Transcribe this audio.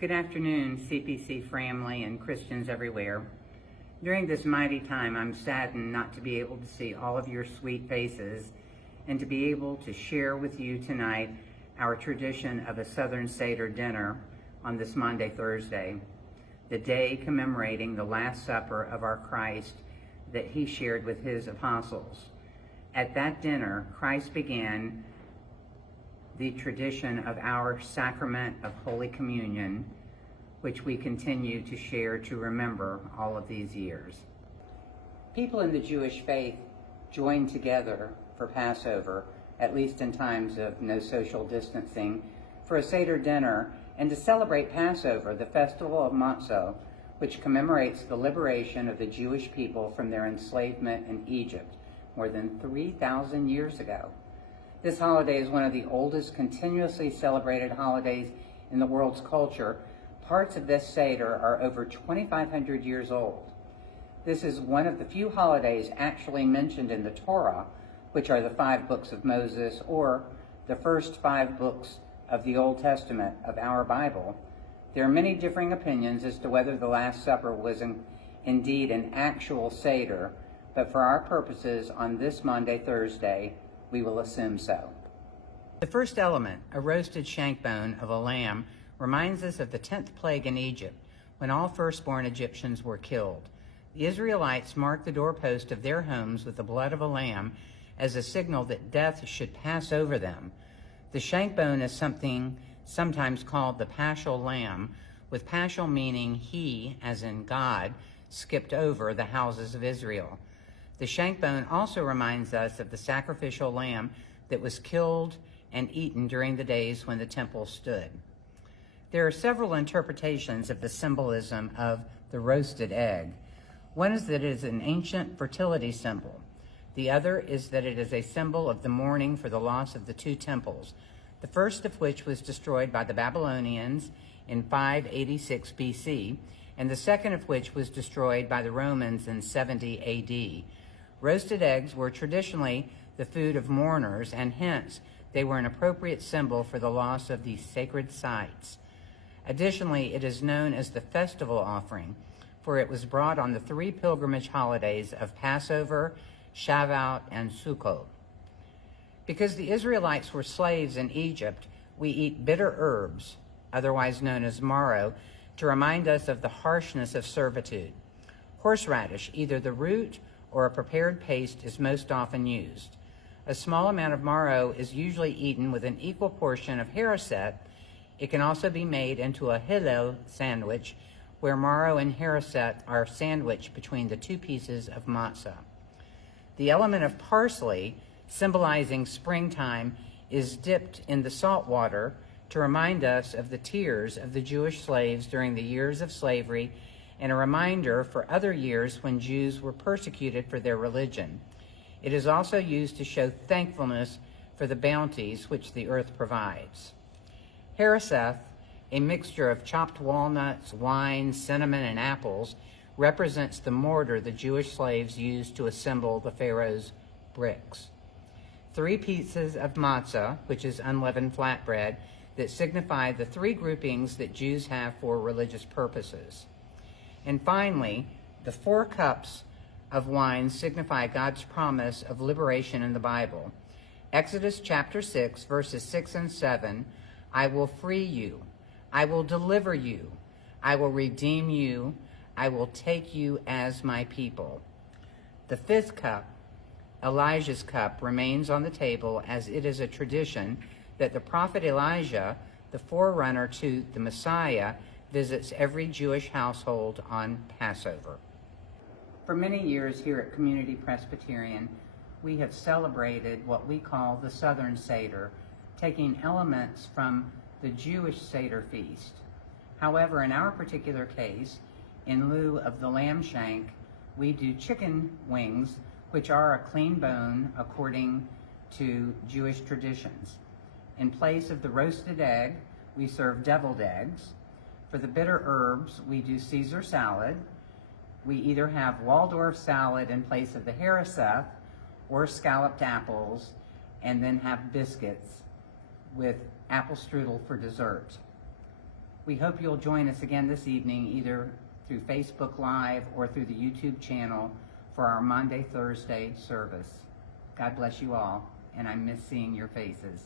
Good afternoon, CPC family and Christians everywhere. During this mighty time, I'm saddened not to be able to see all of your sweet faces and to be able to share with you tonight our tradition of a Southern Seder dinner on this Maundy Thursday, the day commemorating the Last Supper of our Christ that he shared with his apostles. At that dinner, Christ began the tradition of our sacrament of Holy Communion, which we continue to share to remember all of these years. People in the Jewish faith join together for Passover, at least in times of no social distancing, for a Seder dinner and to celebrate Passover, the festival of Matzah, which commemorates the liberation of the Jewish people from their enslavement in Egypt more than 3,000 years ago. This holiday is one of the oldest continuously celebrated holidays in the world's culture. Parts of this Seder are over 2,500 years old. This is one of the few holidays actually mentioned in the Torah, which are the 5 books of Moses, or the first 5 books of the Old Testament of our Bible. There are many differing opinions as to whether the Last Supper was indeed an actual Seder, but for our purposes on this Maundy Thursday, we will assume so. The first element, a roasted shank bone of a lamb, reminds us of the 10th plague in Egypt, when all firstborn Egyptians were killed. The Israelites marked the doorpost of their homes with the blood of a lamb as a signal that death should pass over them. The shank bone is sometimes called the paschal lamb, with paschal meaning he, as in God, skipped over the houses of Israel. The shank bone also reminds us of the sacrificial lamb that was killed and eaten during the days when the temple stood. There are several interpretations of the symbolism of the roasted egg. One is that it is an ancient fertility symbol. The other is that it is a symbol of the mourning for the loss of the 2 temples, the first of which was destroyed by the Babylonians in 586 BC, and the second of which was destroyed by the Romans in 70 AD. Roasted eggs were traditionally the food of mourners, and hence they were an appropriate symbol for the loss of these sacred sites. Additionally, it is known as the festival offering, for it was brought on the 3 pilgrimage holidays of Passover, Shavuot, and Sukkot. Because the Israelites were slaves in Egypt, we eat bitter herbs, otherwise known as marrow, to remind us of the harshness of servitude. Horseradish, either the root or a prepared paste, is most often used. A small amount of marrow is usually eaten with an equal portion of haricot. It can also be made into a hillel sandwich, where marrow and haricot are sandwiched between the 2 pieces of matzah. The element of parsley, symbolizing springtime, is dipped in the salt water to remind us of the tears of the Jewish slaves during the years of slavery, and a reminder for other years when Jews were persecuted for their religion. It is also used to show thankfulness for the bounties which the earth provides. Haricot, a mixture of chopped walnuts, wine, cinnamon, and apples, represents the mortar the Jewish slaves used to assemble the Pharaoh's bricks. 3 pieces of matzah, which is unleavened flatbread, that signify the 3 groupings that Jews have for religious purposes. And finally, the 4 cups of wine signify God's promise of liberation in the Bible. Exodus chapter 6, verses 6 and 7, I will free you, I will deliver you, I will redeem you, I will take you as my people. The 5th cup, Elijah's cup, remains on the table, as it is a tradition that the prophet Elijah, the forerunner to the Messiah, visits every Jewish household on Passover. For many years here at Community Presbyterian, we have celebrated what we call the Southern Seder, taking elements from the Jewish Seder feast. However, in our particular case, in lieu of the lamb shank, we do chicken wings, which are a clean bone according to Jewish traditions. In place of the roasted egg, we serve deviled eggs. For the bitter herbs, we do Caesar salad. We either have Waldorf salad in place of the haricot, or scalloped apples, and then have biscuits with apple strudel for dessert. We hope you'll join us again this evening, either through Facebook Live or through the YouTube channel for our Monday, Thursday service. God bless you all, and I miss seeing your faces.